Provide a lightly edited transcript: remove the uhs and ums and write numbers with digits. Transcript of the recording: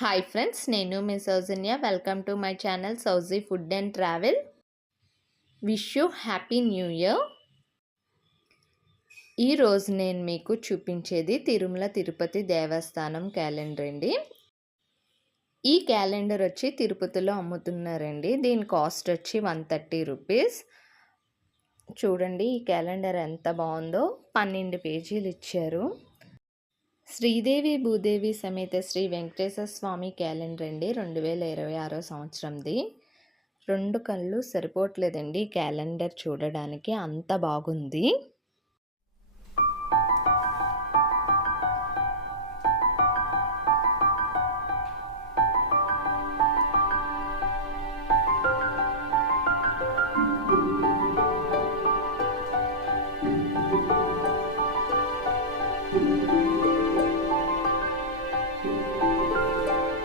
Hi friends, నేను మీ సౌజన్య. Welcome to my channel సౌజీ food and travel. Wish you happy new year. ఈరోజు నేను మీకు చూపించేది తిరుమల తిరుపతి దేవస్థానం క్యాలెండర్ అండి. ఈ క్యాలెండర్ వచ్చి తిరుపతిలో అమ్ముతున్నారండి. దీని కాస్ట్ వచ్చి 130 రూపీస్. చూడండి ఈ క్యాలెండర్ ఎంత బాగుందో. 12 పేజీలు ఇచ్చారు. శ్రీదేవి భూదేవి సమేత శ్రీ వెంకటేశ్వర స్వామి క్యాలెండర్ అండి, 2026 సంవత్సరంది. 2 కళ్ళు సరిపోవట్లేదండి క్యాలెండర్ చూడడానికి, అంత బాగుంది.